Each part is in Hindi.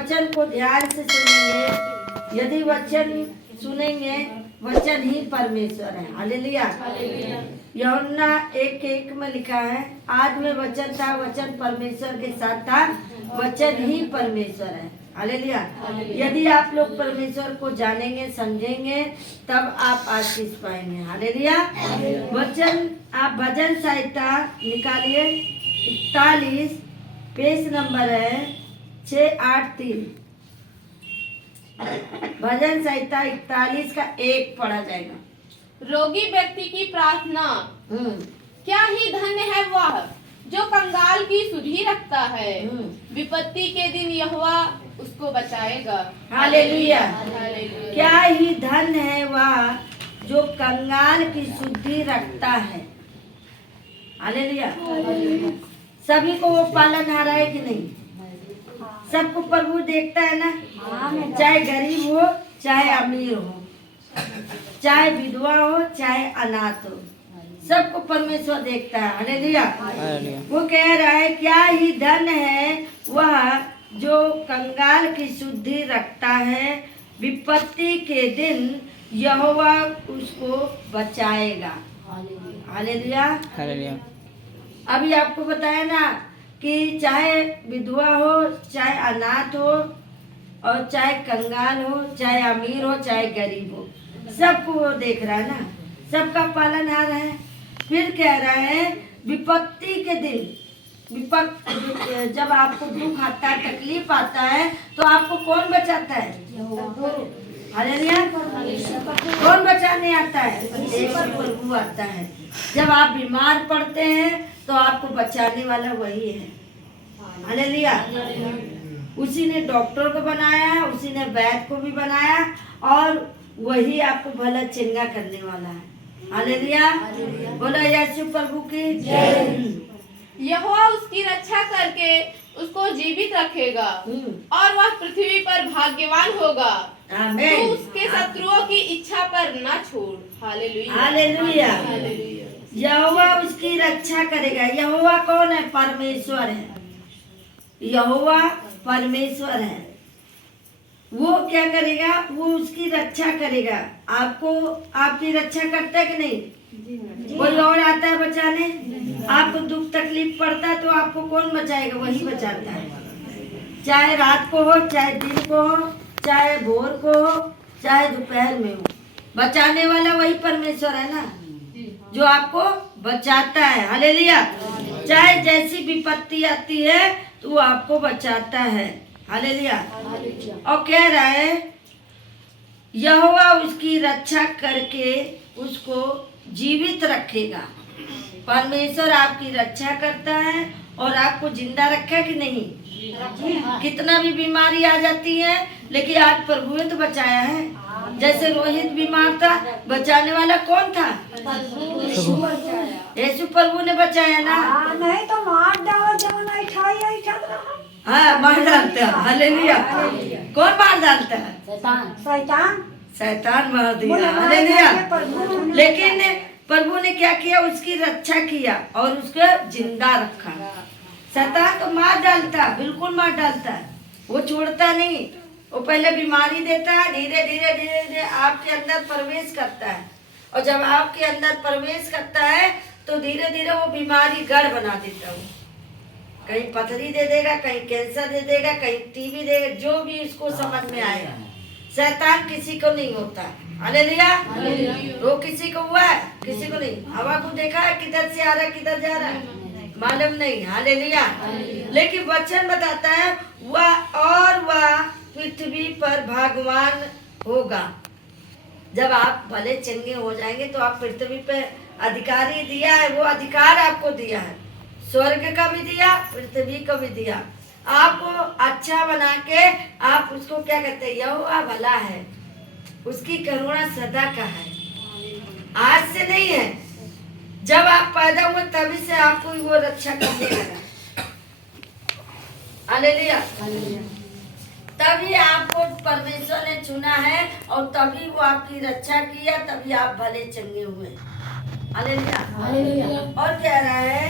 वचन को ध्यान से सुनेंगे। यदि वचन सुनेंगे, वचन ही परमेश्वर है। हालेलुया। यूहन्ना 1:1 में लिखा है, आज में वचन था, वचन परमेश्वर के साथ था, वचन ही परमेश्वर है। हालेलुया। यदि आप लोग परमेश्वर को जानेंगे, समझेंगे, तब आप आशीष पाएंगे। हालेलुया। वचन आप भजन संहिता निकालिए, 41 पेज नंबर है 683। भजन संहिता 41 का 1 पढ़ा जाएगा। रोगी व्यक्ति की प्रार्थना, क्या ही धन्य है वह जो कंगाल की सुधि रखता है। विपत्ति के दिन यहोवा उसको बचाएगा। हालेलुया। हालेलुया। क्या ही धन्य है वह जो कंगाल की शुद्धि रखता है। हालेलुया। सभी को वो पालनहारा है कि नहीं? सबको प्रभु देखता है ना, चाहे गरीब हो, चाहे अमीर हो, चाहे विधवा हो, चाहे अनाथ हो, सबको परमेश्वर देखता है। हालेलुया। वो कह रहा है, क्या ही धन्य है वह जो कंगाल की शुद्धि रखता है, विपत्ति के दिन यहोवा उसको बचाएगा। हालेलुया। अभी आपको बताया ना कि चाहे विधवा हो, चाहे अनाथ हो, और चाहे कंगाल हो, चाहे अमीर हो, चाहे गरीब हो, सबको वो देख रहा है ना, सबका पालनहार है। फिर कह रहा है, विपत्ति के दिन, जब आपको दुख आता है, तकलीफ आता है, तो आपको कौन बचाता है? हालेलुया। कौन बचाने आता है? प्रभु आता है। जब आप बीमार पड़ते हैं तो आपको बचाने वाला वही है। हालेलुया। उसी ने डॉक्टर को बनाया, उसी ने वैद्य को भी बनाया, और वही आपको भला चंगा करने वाला है। हालेलुया। बोलो यीशु प्रभु की जय। यहोवा उसकी रक्षा करके उसको जीवित रखेगा और वह पृथ्वी पर भाग्यवान होगा। आमीन। तू उसके शत्रुओं की इच्छा पर न छोड़। हालेलुया। हालेलुया। हालेलुया। यहोवा उसकी रक्षा करेगा। यहोवा कौन है? परमेश्वर है। यहोवा परमेश्वर है। वो क्या करेगा? वो उसकी रक्षा करेगा। आपको आपकी रक्षा करता है कि नहीं? कोई और आता है बचाने? आपको दुख तकलीफ पड़ता है तो आपको कौन बचाएगा? वही बचाता है। चाहे रात को हो, चाहे दिन को हो, चाहे भोर को हो, चाहे दोपहर में हो, बचाने वाला वही परमेश्वर है ना, जो आपको बचाता है। हालेलुया। चाहे जैसी विपत्ति आती है तो वो आपको बचाता है। हालेलुया। और कह रहा है, यहोवा उसकी रक्षा करके उसको जीवित रखेगा। परमेश्वर आपकी रक्षा करता है और आपको जिंदा रखा कि नहीं? कितना भी बीमारी आ जाती है, लेकिन आज प्रभु ने तो बचाया है। जैसे रोहित बीमार था, बचाने वाला कौन था? यीशु प्रभु ने बचाया ना। नहीं तो मार डालो जब नहीं खाई हाँ, मार डालता है। हालेलुया। कौन मार डालता है? शैतान शैतान मार दिया। हालेलुया। लेकिन प्रभु ने क्या किया? उसकी रक्षा किया और उसको जिंदा रखा। शैतान तो मार डालता, बिल्कुल मार डालता है, वो छोड़ता नहीं। वो पहले बीमारी देता है, धीरे धीरे धीरे धीरे आपके अंदर प्रवेश करता है, और जब आपके अंदर प्रवेश करता है तो धीरे धीरे वो बीमारी गढ़ बना देता है। कहीं पथरी दे देगा, कहीं कैंसर दे देगा, कहीं टीबी देगा, जो भी इसको समझ में आएगा। शैतान किसी को नहीं होता। हालेलुया। वो किसी को हुआ है? किसी को नहीं। हवा को देखा है किधर से आ रहा है, किधर जा रहा है, मालूम नहीं। हालेलुया। लेकिन वचन बताता है, वह पृथ्वी पर भगवान होगा। जब आप भले चंगे हो जाएंगे तो आप पृथ्वी पे अधिकारी दिया है, वो अधिकार आपको दिया है। स्वर्ग का भी दिया, पृथ्वी को भी दिया। आपको अच्छा बना के आप उसको क्या कहते हैं? यहोवा भला है, उसकी करुणा सदा का है, आज से नहीं है। जब आप पैदा हुए तभी से आपको वो रक्षा करने लगा। हालेलुया। तभी आपको परमेश्वर ने चुना है और तभी वो आपकी रक्षा किया, तभी आप भले चंगे हुए। हालेलुया। और कह रहा है,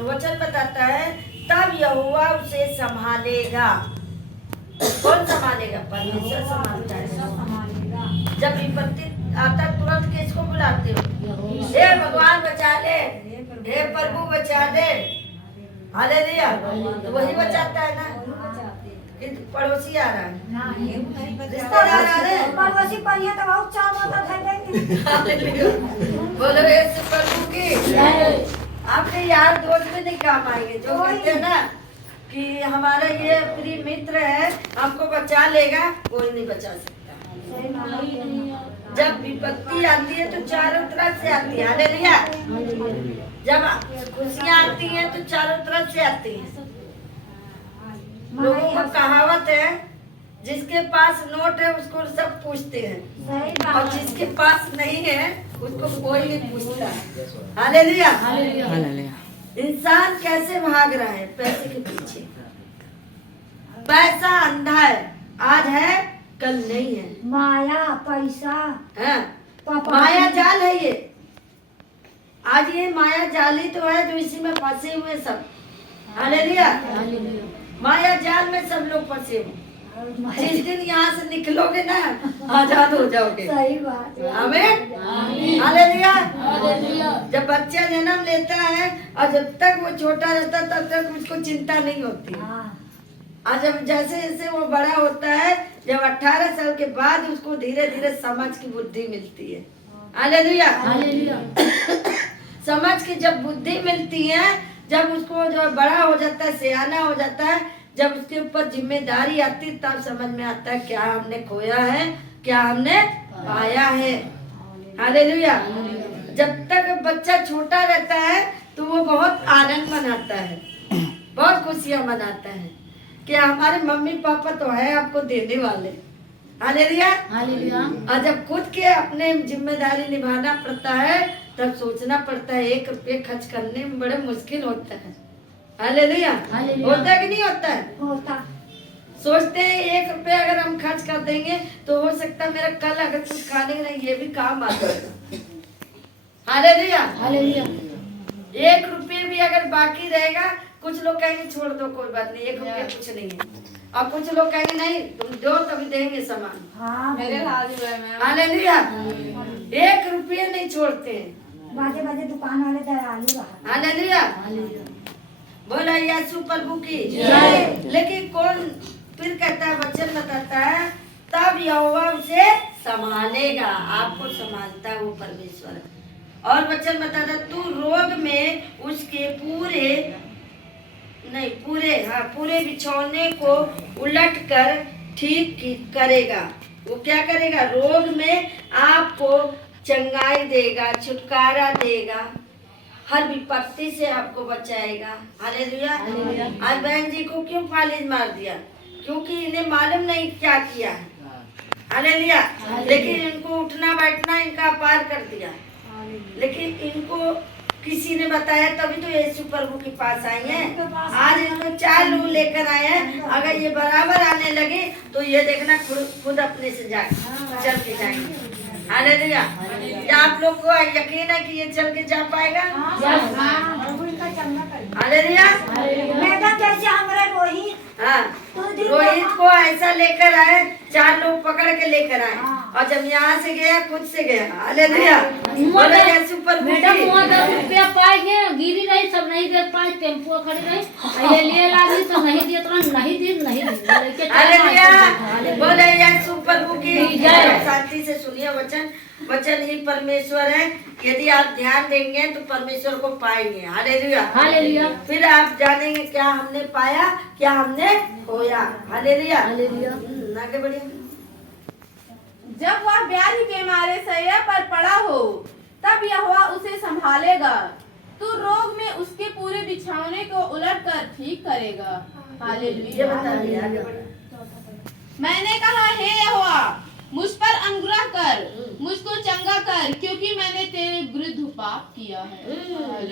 वचन बताता है, तब यहोवा उसे संभालेगा। संभालेगा? परमेश्वर संभालता है। संभालेगा। जब विपत्ति आता तुरंत किसको बुलाते हो? हे भगवान बचा ले, हे प्रभु बचा दे। हालेलुया। तो वही बचाता है ना। किंतु पड़ोसी आ रहा है, रिश्तेदार आ रहे हैं। पड़ोसी पनिया तो बहुत चाव होता है देंगे। हालेलुया। बोलो यीशु प्रभु की। आपके यार दोस्त भी नहीं काम आएंगे जो कहते हैं ना कि हमारा ये प्रिय मित्र है, हमको बचा लेगा। कोई नहीं बचा सकता। जब विपत्ति आती है तो चारों तरफ से आती है। हालेलुया। जब खुशियाँ आती हैं तो चारों तरफ से आती हैं। लोगों का कहावत है, जिसके पास नोट है उसको सब पूछते हैं, सही और बात। जिसके पास नहीं है उसको कोई नहीं पूछता। हालेलुया। इंसान कैसे भाग रहा है? पैसे के पीछे। पैसा अंधा है, आज है कल नहीं है। माया पैसा हाँ? पापा माया जाल है ये। आज ये माया जाल ही तो है जो इसी में फंसे हुए सब। हालेलुया। माया जाल में सब लोग फंसे हुए। जिस दिन यहाँ से निकलोगे ना, आजाद हो जाओगे। सही बात है। आमीन। हालेलुया। जब बच्चा जन्म लेता है और जब तक वो छोटा रहता है तब तक उसको चिंता नहीं होती। हाँ। और जब जैसे जैसे वो बड़ा होता है, जब 18 साल के बाद उसको धीरे धीरे समझ की बुद्धि मिलती है। हालेलुया। समझ की जब बुद्धि मिलती है, जब उसको जो बड़ा हो जाता है, सियाना हो जाता है, जब उसके ऊपर जिम्मेदारी आती तब समझ में आता है क्या हमने खोया है, क्या हमने पाया है। हालेलुया। जब तक बच्चा छोटा रहता है तो वो बहुत आनंद मनाता है, बहुत खुशियां मनाता है कि हमारे मम्मी पापा तो है आपको देने वाले। हालेलुया। और जब खुद के अपने जिम्मेदारी निभाना पड़ता है तब सोचना पड़ता है, 1 रुपये खर्च करने में बड़ा मुश्किल होता है। हालेलुया। होता है कि नहीं होता है? होता। सोचते हैं 1 रुपया अगर हम खर्च कर देंगे तो हो सकता है मेरा कल अगर कुछ खाने का नहीं, ये भी काम आ जाएगा। हालेलुया। 1 रुपये भी अगर बाकी रहेगा, कुछ लोग कहेंगे छोड़ दो कोई बात नहीं, 1 रुपया कुछ नहीं है, और कुछ लोग कहेंगे नहीं तुम दो तभी देंगे सामान। हाँ। मेरे साथ ही हुआ है मैम। हालेलुया। 1 रुपये नहीं छोड़ते हैं। बाजे बाजे दुकान वाले दयालु रहा। हालेलुया। बोला यीशु प्रभु की। लेकिन कौन फिर कहता है, वचन बताता है तब यहोवा उसे संभालेगा। आपको संभालता है वो परमेश्वर। और वचन बताता तू रोग में उसके पूरे बिछौने को उलट कर ठीक करेगा। वो क्या करेगा? रोग में आपको चंगाई देगा, छुटकारा देगा, हर विपत्ति से आपको बचाएगा। हालेलुया। आज बहन जी को क्यों फालिज मार दिया? क्योंकि इन्हें मालूम नहीं क्या किया है। हालेलुया। लेकिन इनको उठना बैठना इनका पार कर दिया। लेकिन इनको किसी ने बताया तभी तो यीशु प्रभु के पास आई हैं। आज इनको 4 लोग लेकर आए हैं। अगर ये बराबर आने लगे तो ये देखना खुद अपने से जाके चल के जाएंगे। हालेलुया। क्या आप लोग को यकीन है कि ये चल के जा पाएगा? हालेलुया। मैडम जैसे हमारे रोहित। हाँ, रोहित को ऐसा लेकर आए, 4 लोग पकड़ के लेकर आए, और जब यहाँ से गया खुद से गया। हालेलुया। मैडम 10 रुपया पाएंगे, गिरी रही, सब नहीं दे पाए, टेम्पो खड़ी रही, ये लिए लागी तो नहीं दिए, तो नहीं दी। हालेलुया। बोले यीशु प्रभु की जय। शांति से सुनिए वचन। वचन ही परमेश्वर है। यदि आप ध्यान देंगे तो परमेश्वर को पाएंगे। हालेलुया। फिर आप जानेंगे क्या हमने पाया, क्या हमने खोया। हालेलुया। आगे बढ़िए। जब वह व्याधि के मारे सैया पर पड़ा हो तब यहोवा उसे संभालेगा। तू रोग में उसके पूरे बिछौने को उलट कर ठीक करेगा। ये हालेलुया। बता दिया। आगे बढ़िए। मैंने कहा हे यहोवा मुझ पर अनुग्रह कर, मुझको चंगा कर, क्योंकि मैंने तेरे विरुद्ध पाप किया है।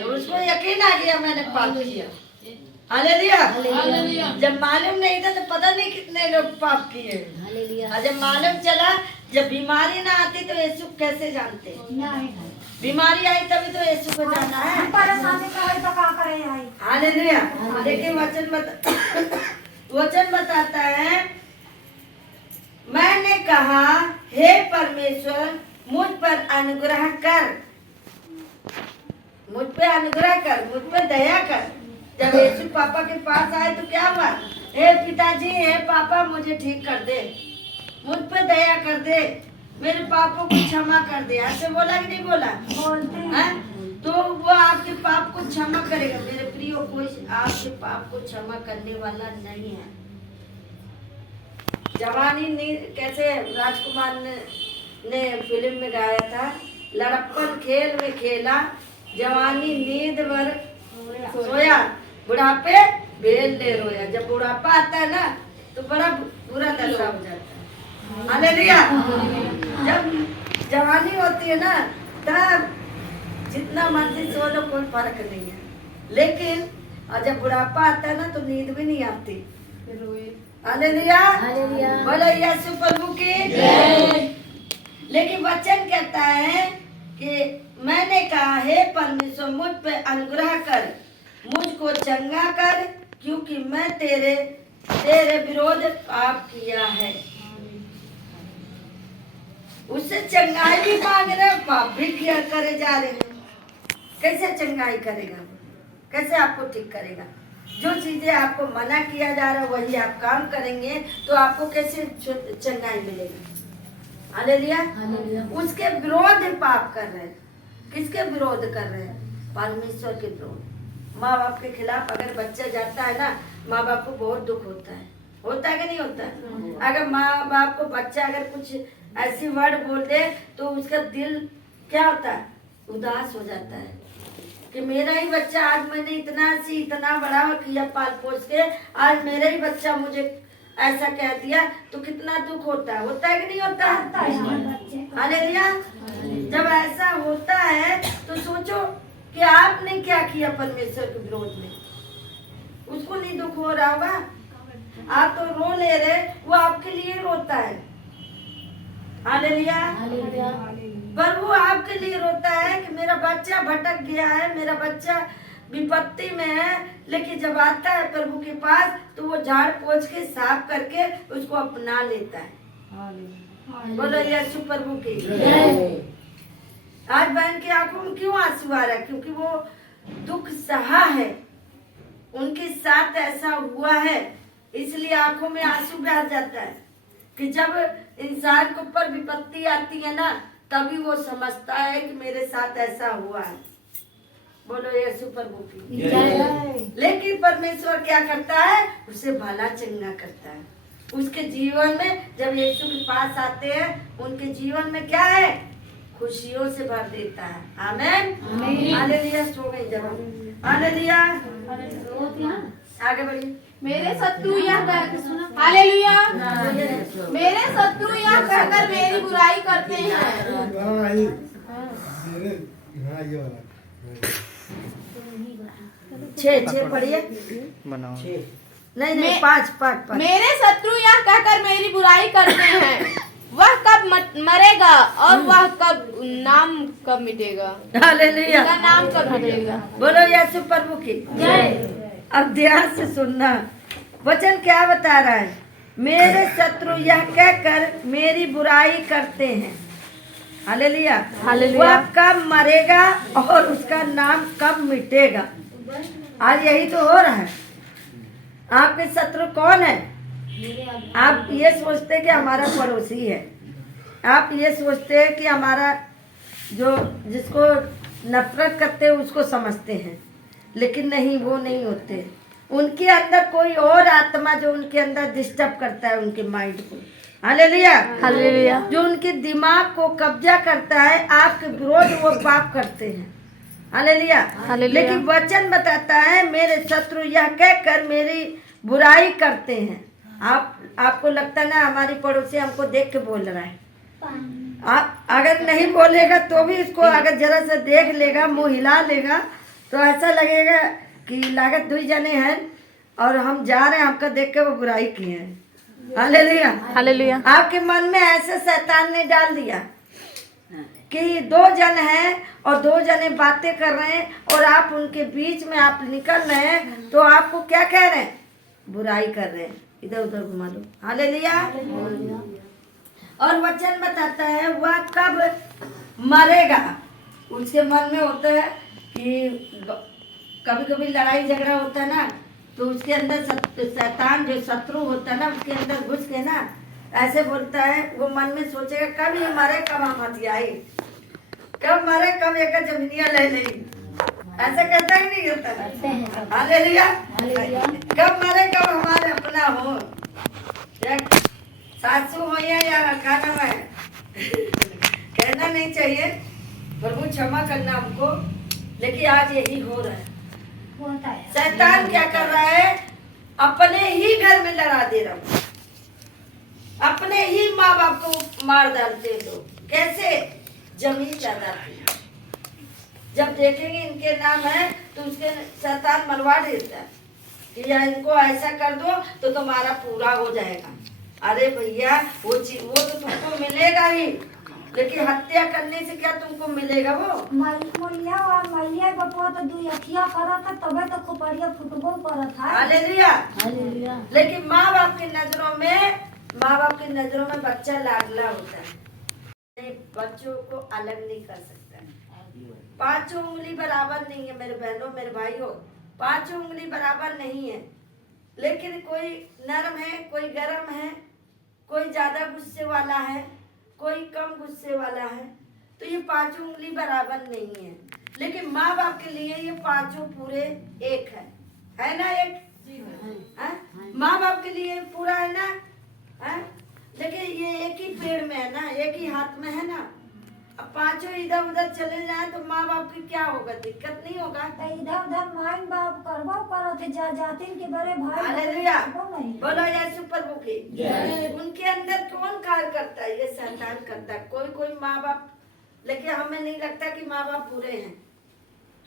उसको यकीन आ गया मैंने पाप किया। हालेलुया। जब मालूम नहीं था तो पता नहीं कितने लोग पाप किए। और जब मालूम चला, जब बीमारी ना आती तो यीशु कैसे जानते? बीमारी आई तभी तो यीशु को जाना है। परेशानी का है तो क्या करे आई। हालेलुया। लेकिन वचन बताता है कहा, हे परमेश्वर मुझ पर अनुग्रह कर, मुझ पे अनुग्रह कर, मुझ पे दया कर। जब यीशु पापा के पास आए तो क्या हुआ? हे पिताजी, हे पापा, मुझे ठीक कर दे, मुझ पे दया कर दे, मेरे पापों को क्षमा कर दे। ऐसे बोला कि नहीं बोला? बोलते हैं। हैं? तो वो आपके पाप को क्षमा करेगा। मेरे प्रियो, कोई आपके पाप को क्षमा करने वाला नहीं है। जवानी नींद, कैसे राजकुमार ने फिल्म में गाया था, लड़प्पन खेल में खेला, जवानी नींद भर सोया, बुढ़ापे बेल ले रोया। जब बुढ़ापा आता है ना तो बड़ा बुरा दशा हो जाता है। हालेलुया। जब जवानी होती है ना तब जितना मर्जी सो लो कोई फर्क नहीं है, लेकिन और जब बुढ़ापा आता है ना तो नींद भी नहीं आती। हालेलुया, बोलो यीशु प्रभु की जय। लेकिन वचन कहता है कि मैंने कहा, हे परमेश्वर मुझ पे अनुग्रह कर, मुझको चंगा कर, क्योंकि मैं तेरे विरोध पाप किया है। उससे चंगाई भी मांग रहे, पाप भी किया करे जा रहे हैं। कैसे चंगाई करेगा? कैसे आपको ठीक करेगा? जो चीजें आपको मना किया जा रहा है वही आप काम करेंगे तो आपको कैसे चंगाई मिलेगी? हालेलुया। उसके विरोध पाप कर रहे हैं। किसके विरोध कर रहे हैं? परमेश्वर के विरोध। माँ बाप के खिलाफ अगर बच्चा जाता है ना, माँ बाप को बहुत दुख होता है। होता है कि नहीं होता है? अगर माँ बाप को बच्चा अगर कुछ ऐसी वर्ड बोल दे तो उसका दिल क्या होता है? उदास हो जाता है कि मेरा ही बच्चा, आज मैंने इतना बड़ा किया पाल पोस के, आज मेरा ही बच्चा मुझे ऐसा कह दिया तो कितना दुख होता है। होता है कि नहीं होता है? हालेलुया। जब ऐसा होता है तो सोचो कि आपने क्या किया परमेश्वर के विरोध में। उसको नहीं दुख हो रहा होगा? आप तो रो ले रहे, वो आपके लिए रोता है। हालेलुया। पर वो आपके लिए रोता है कि मेरा बच्चा भटक गया है, मेरा बच्चा विपत्ति में है, लेकिन जब आता है प्रभु के पास तो वो झाड़ पोंछ के साफ करके उसको अपना लेता है। बोलो यीशु प्रभु की जय। आज बहन की आंखों में क्यों आंसू आ रहा है? क्योंकि वो दुख सहा है, उनके साथ ऐसा हुआ है, इसलिए आंखों में आंसू बह जाता है कि जब इंसान के ऊपर विपत्ति आती है ना तभी वो समझता है कि मेरे साथ ऐसा हुआ है। बोलो यीशु प्रभु की जय। लेकिन परमेश्वर क्या करता है? उसे भला चंगा करता है। उसके जीवन में जब यीशु के पास आते हैं उनके जीवन में क्या है? खुशियों से भर देता है। आमीन। हालेलुया। सो गई जब। हालेलुया। आगे बढ़िए। मेरे शत्रु यह हालेलुया, मेरे शत्रु यह कहकर मेरी बुराई करते हैं। छह पढ़िए। नहीं पाँच। मेरे शत्रु यह कहकर मेरी बुराई करते हैं, वह कब मरेगा और वह नाम कब मिटेगा? हालेलुया। उसका नाम कब मिटेगा? बोलो यीशु प्रभु की जय। अब ध्यान से सुनना, वचन क्या बता रहा है? मेरे शत्रु यह कहकर मेरी बुराई करते हैं। हालेलुया। वह कब मरेगा और उसका नाम कब मिटेगा? आज यही तो हो रहा है। आपके शत्रु कौन है? आप ये सोचते कि हमारा पड़ोसी है, आप ये सोचते हैं कि हमारा जो जिसको नफरत करते हैं उसको समझते हैं, लेकिन नहीं, वो नहीं होते। उनके अंदर कोई और आत्मा जो उनके अंदर डिस्टर्ब करता है उनके माइंड को। हालेलुया। हालेलुया। जो उनके दिमाग को कब्जा करता है, आपके विरोध वो पाप करते हैं। हालेलुया। लेकिन वचन बताता है मेरे शत्रु यह कहकर मेरी बुराई करते हैं। आपको लगता ना हमारी पड़ोसी हमको देख के बोल रहा है। आप अगर नहीं बोलेगा तो भी इसको अगर जरा सा देख लेगा, मुंह हिला लेगा तो ऐसा लगेगा कि लागत 2 जने हैं और हम जा रहे हैं, हमको देख के वो बुराई किए हैं। हालेलुया। हालेलुया। आपके मन में ऐसे शैतान ने डाल दिया कि 2 जन हैं और 2 जने बातें कर रहे हैं और आप उनके बीच में आप निकल रहे हैं तो आपको क्या कह रहे हैं? बुराई कर रहे हैं, इधर उधर घुमा लो। हालेलुया। और वचन बताता है वह कब मरेगा। उसके मन में होता है कि कभी कभी लड़ाई झगड़ा होता है ना, तो उसके अंदर शैतान जो शत्रु होता है ना, उसके अंदर घुस के ना ऐसे बोलता है, वो मन में सोचेगा कब ये मरे, कब हम हथियाए, कब मरे, कब एक जमीनिया ले ली। ऐसा कहता ही नहीं होता। हालेलुया। कब मरे, कब हमारे अपना हो, या सासू हो या खाना में कहना नहीं चाहिए, प्रभु क्षमा करना हमको, लेकिन आज यही हो रहा है। होता है। शैतान क्या कर रहा है, अपने ही घर में लड़ा दे रहा है, अपने ही माँ बाप को मार डालते हैं लोग। कैसे? जमीन जायदाद पे जब देखेंगे इनके नाम है तो उसके शैतान मरवा देता है कि या इनको ऐसा कर दो तो तुम्हारा पूरा हो जाएगा। अरे भैया वो तो तुमको मिलेगा ही, लेकिन हत्या करने से क्या तुमको मिलेगा? वो मैया और मैया बपुआ तो दू अखिया करत है, तबे तो खोपड़िया फुटबो करत है। हालेलुया। लेकिन माँ बाप की नजरों में बच्चा लाडला होता है। बच्चों को अलग नहीं कर सकता। पांचों उंगली बराबर नहीं है मेरे बहनों, मेरे भाइयों, पांचों उंगली बराबर नहीं है। लेकिन कोई नरम है, कोई गर्म है, कोई ज्यादा गुस्से वाला है, कोई कम गुस्से वाला है, तो ये पांचों उंगली बराबर नहीं है। लेकिन माँ बाप के लिए ये पांचों पूरे एक है ना? एक माँ बाप के लिए पूरा है ना? है? लेकिन ये एक ही पेड़ में है ना, एक ही हाथ में है ना। अब पांचों इधर उधर चले जाए तो माँ बाप की क्या होगा? दिक्कत नहीं होगा। तो इधर उधर माई बाप करबो करत है, जातिन के बड़े भाई हालेलुया। नहीं। बोलो यीशु प्रभु की। उनके अंदर कौन कार्य करता है? ये शैतान करता है। कोई कोई माँ बाप, लेकिन हमें नहीं लगता कि माँ बाप बुरे हैं।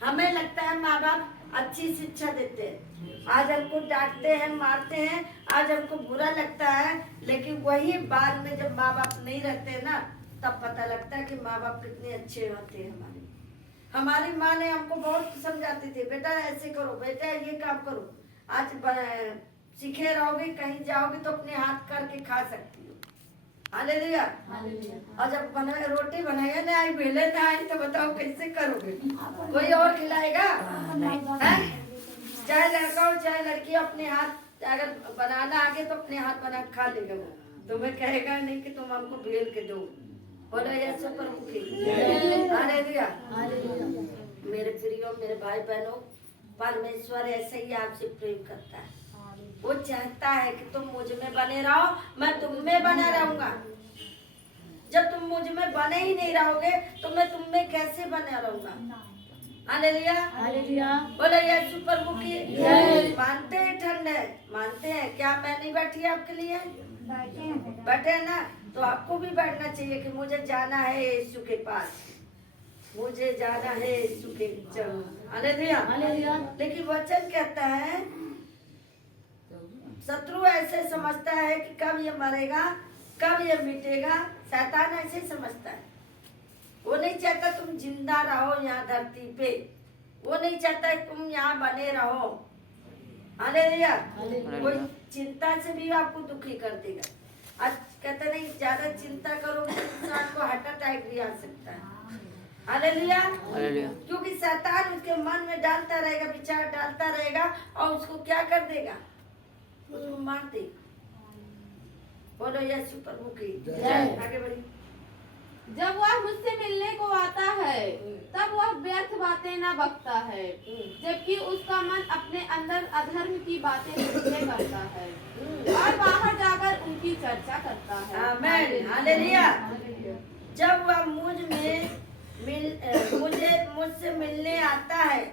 हमें लगता है माँ बाप अच्छी शिक्षा देते हैं। आज हमको डांटते हैं, मारते हैं, आज हमको बुरा लगता है, लेकिन वही बाद में जब माँ बाप नहीं रहते हैं ना, तब पता लगता है कि माँ बाप कितने अच्छे होते हैं। हमारी माँ ने हमको बहुत समझाती थी, बेटा ऐसे करो, बेटा ये काम करो, आज सीखे रहोगे, कहीं जाओगे तो अपने हाथ करके खा सकती हो। हालेलुया। और जब रोटी बनाएगा ना, आई बेले ना आई, तो बताओ कैसे करोगे? कोई और खिलाएगा? चाहे लड़का हो चाहे लड़की, अपने हाथ अगर बनाना आगे तो अपने हाथ बना खा लेगा वो, तुम्हें कहेगा नहीं कि तुम हमको बेल के दो। बोलो यीशु प्रभु की। हालेलुया। मेरे प्रियो, मेरे भाई बहनों, परमेश्वर ऐसे ही आपसे प्रेम करता है। वो चाहता है कि तुम मुझ में बने रहो, मैं तुम में बना रहूंगा। जब तुम मुझ में बने ही नहीं रहोगे तो मैं तुम में कैसे बना रहूंगा? हालेलुया। बोलो यीशु प्रभु की। मानते हैं ठंड है, मानते हैं क्या? मैं नहीं बैठी आपके लिए? बैठे हैं ना, तो आपको भी बैठना चाहिए कि मुझे जाना है यीशु के पास, मुझे जाना है यीशु के। हालेलुया। लेकिन वचन कहता है शत्रु ऐसे समझता है कि कब ये मरेगा, कब ये मिटेगा। शैतान ऐसे समझता है। वो नहीं चाहता तुम जिंदा रहो यहाँ धरती पे, वो नहीं चाहता तुम यहाँ बने रहो। हालेलुया। कोई चिंता से भी आपको दुखी कर देगा। आज कहते नहीं, ज्यादा चिंता करोगे तो इंसान को हार्ट अटैक भी आ सकता है। हालेलुया। क्योंकि शैतान उसके मन में डालता रहेगा, विचार डालता रहेगा, और उसको क्या कर देगा? उसको मार देगा। बोलो यीशु प्रभु की। आगे बढ़िए। जब वह मुझसे मिलने को आता है तब वह व्यर्थ बातें न बकता है, जबकि उसका मन अपने अंदर अधर्म की बातें सुनने करता है और बाहर जाकर उनकी चर्चा करता है। आमीन। हालेलुया। जब वह मुझसे मिलने आता है,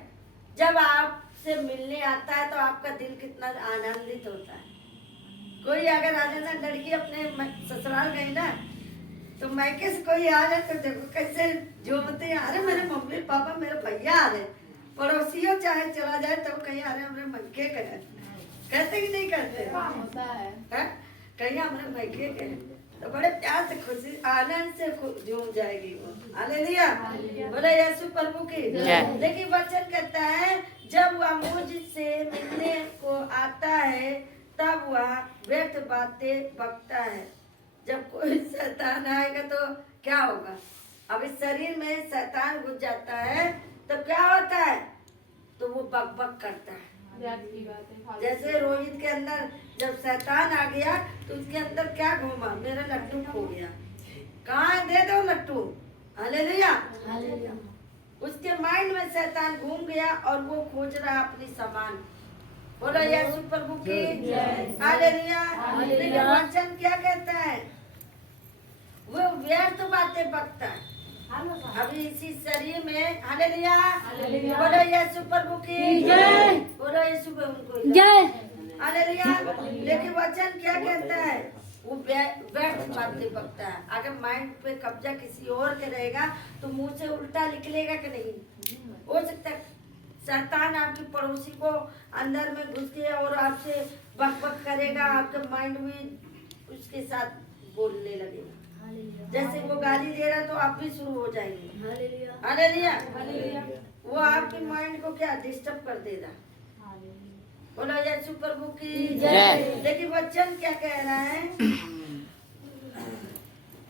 जब आपसे मिलने आता है तो आपका दिल कितना आनंदित होता है। कोई अगर आ जाए ना, लड़की अपने ससुराल गई ना, तो मैके से कोई आ जाए तो देखो कैसे झूमते हैं, अरे मेरे मम्मी पापा मेरे भैया आ रहे। पड़ोसियों चाहे चला जाए तो कहीं आ रहे हमारे मैके के, कहते ही नहीं करते होता है, कहीं हमारे मैके के, तो बड़े प्यार से खुशी आनंद से झूम जाएगी वो। हालेलुया। बोले यीशु प्रभु की। लेकिन वचन कहता है जब वह मुझसे मिलने को आता है तब वह व्यर्थ बातें बकता है, जब कोई शैतान आएगा तो क्या होगा? अब इस शरीर में शैतान घुस जाता है तो क्या होता है? तो वो बक बक करता है। व्याज की बात है, फालतू जैसे रोहित के अंदर जब शैतान आ गया तो उसके अंदर क्या घूमा? मेरा लट्टू खो गया। कहाँ है? दे दो लट्टू। हालेलुया। उसके माइंड में शैतान घूम गया और वो खोज रहा अपनी सामान। बोलो यीशु प्रभु की हालेलुया। लेकिन वचन क्या कहता है? वो व्यर्थ बातें बकता है। अभी इसी शरीर में हालेलुया। बोलो यीशु प्रभु की जय। बोलो यीशु प्रभु की जय। हालेलुया। लेकिन वचन क्या कहता है? वो व्यर्थ बातें बकता है। अगर माइंड पे कब्जा किसी और के रहेगा तो मुंह से उल्टा निकलेगा कि नहीं? हो सकता है शैतान आपकी पड़ोसी को अंदर में घुस के और आपसे बक बक करेगा, आपके माइंड में उसके साथ बोलने लगेगा। जैसे वो गाली दे रहा तो आप भी शुरू हो जाएंगे। हालेलुया। वो आपके माइंड को क्या डिस्टर्ब कर देगा। बोलो यीशु प्रभु की जय। लेकिन वचन क्या कह रहा है?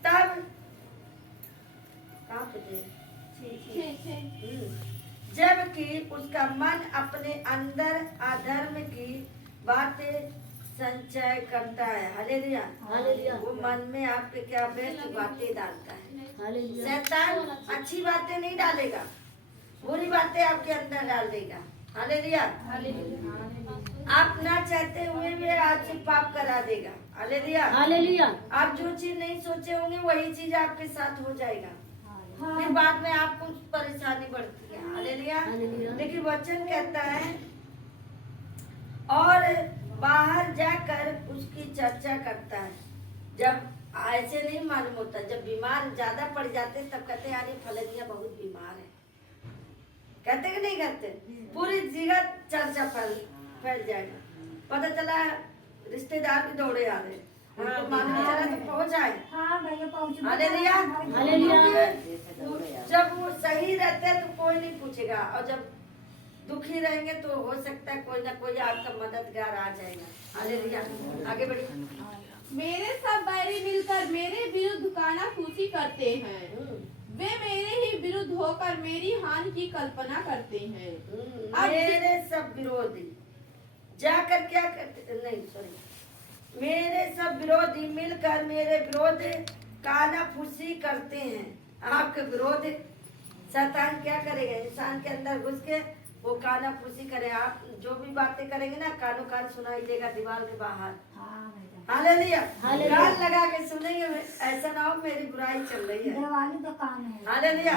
तब आप जबकि उसका मन अपने अंदर अधर्म की बातें संचय करता है। हालेलुया। वो मन में आपके क्या व्यर्थ बातें डालता है। शैतान अच्छी बातें नहीं डालेगा, बुरी बातें आपके अंदर डाल देगा। हालेलुया। आप ना चाहते हुए भी आपसे पाप करा देगा। हालेलुया। आप जो चीज नहीं सोचे होंगे वही चीज आपके साथ हो जाएगा। फिर बाद में आपको परेशानी बढ़ती है। हालेलुया। लेकिन वचन कहता है और बाहर जाकर उसकी चर्चा करता है। जब ऐसे नहीं मालूम होता, जब बीमार ज्यादा पड़ जाते तब कहते यार ये फलनिया बहुत बीमार है। कहते कि नहीं कहते? पूरी जगह चर्चा फैल जाएगा। पता चला रिश्तेदार भी दौड़े आ रहे, उनको मालूम चला तो पहुंच आए। हालेलुया। जब वो सही रहते हैं तो कोई नहीं पूछेगा, और जब दुखी रहेंगे तो हो सकता है कोई ना कोई आपका मददगार आ जाएगा। हालेलुया। आगे बढ़िए। मेरे सब बैरी मिलकर मेरे विरुद्ध कानाफूसी करते हैं। वे मेरे ही विरुद्ध होकर मेरी हानि की कल्पना करते हैं। मेरे सब विरोधी जाकर क्या करते? नहीं सॉरी, मेरे सब विरोधी मिलकर मेरे विरोध कानाफूसी करते हैं। आपके विरोध शैतान क्या करेगा? इंसान के अंदर घुस के वो कानाफूसी करे। आप जो भी बातें करेंगे ना कानों कान सुनाई देगा दीवार के बाहर। हालेलुया। कान लगा के सुनेंगे, ऐसा ना हो मेरी बुराई चल रही है। हालेलुया।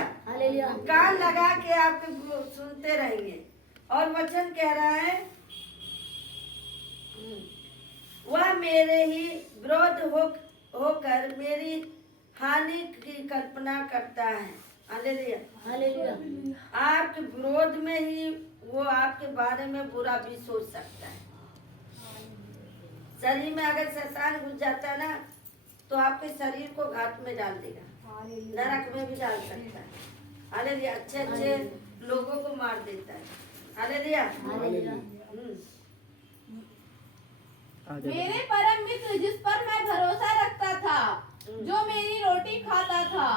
कान लगा के आपके सुनते रहेंगे। और वचन कह रहा है वह मेरे ही विरोध होकर मेरी हानि की कल्पना करता है। हालेलुया। आपके विरोध में ही वो आपके बारे में बुरा भी सोच सकता है। शरीर में अगर शैतान घुस जाता है ना तो आपके शरीर को घाट में डाल देगा, नरक में भी डाल सकता है। हालेलुया। अच्छे लोगों को मार देता है। हालेलुया। मेरे परम मित्र जिस पर मैं भरोसा रखता था, जो मेरी रोटी खाता था,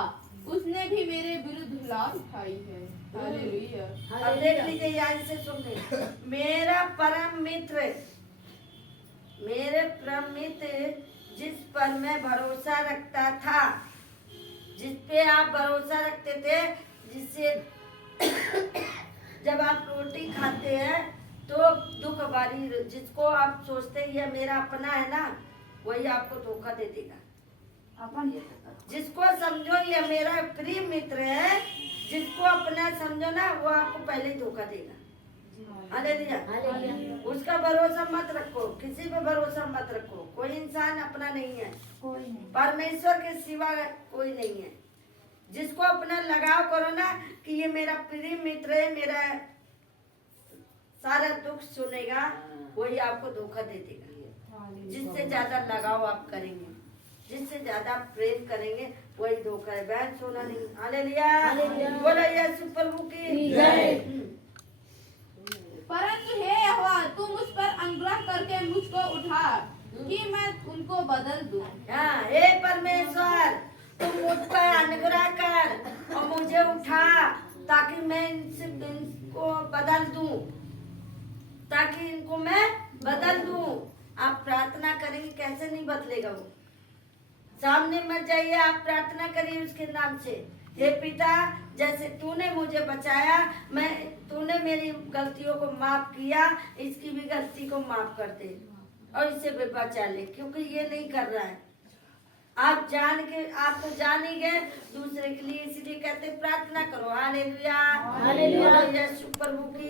उसने भी मेरे विरुद्ध लात उठाई है। हालेलुया। अब देख लीजिए यहाँ से सुनिए। मेरे परम मित्र जिस पर मैं भरोसा रखता था, जिस पे आप भरोसा रखते थे, जिससे जब आप रोटी खाते हैं तो दुख बारी, जिसको आप सोचते हैं ये मेरा अपना है ना, वही आपको धोखा दे देगा। जिसको समझो ये मेरा प्रिय मित्र है, जिसको अपना समझो ना, वो आपको पहले ही धोखा देगा। हालेलुया। उसका भरोसा मत रखो, किसी पे भरोसा मत रखो। कोई इंसान अपना नहीं है, परमेश्वर के सिवा कोई नहीं है। जिसको अपना लगाव करो ना कि ये मेरा प्रिय मित्र है, मेरा सारा दुख सुनेगा, वही आपको धोखा दे देगा। जिससे ज्यादा लगाव आप करेंगे, जिससे ज्यादा प्रेम करेंगे, वही धोखा है। बहन सोना नहीं। हालेलुया। बोलो यीशु प्रभु की जय। परंतु हे यहोवा, तू मुझ पर अनुग्रह करके मुझको उठा कि मैं उनको बदल दूं। हाँ, हे मुझे उठा ताकि मैं इनको बदल दूं, ताकि इनको मैं बदल दूं। आप प्रार्थना करेंगे, कैसे नहीं बदलेगा वो। सामने मत जाइए, आप प्रार्थना करिए उसके नाम से। हे पिता, जैसे तूने मुझे बचाया, तूने मेरी गलतियों को माफ किया, इसकी भी गलती को माफ कर दे और इसे भी बचा ले, क्योंकि ये नहीं कर रहा है। आप तो जान ही गए दूसरे के लिए, इसलिए कहते प्रार्थना करो। हालेलुया, हालेलुया, यीशु प्रभु की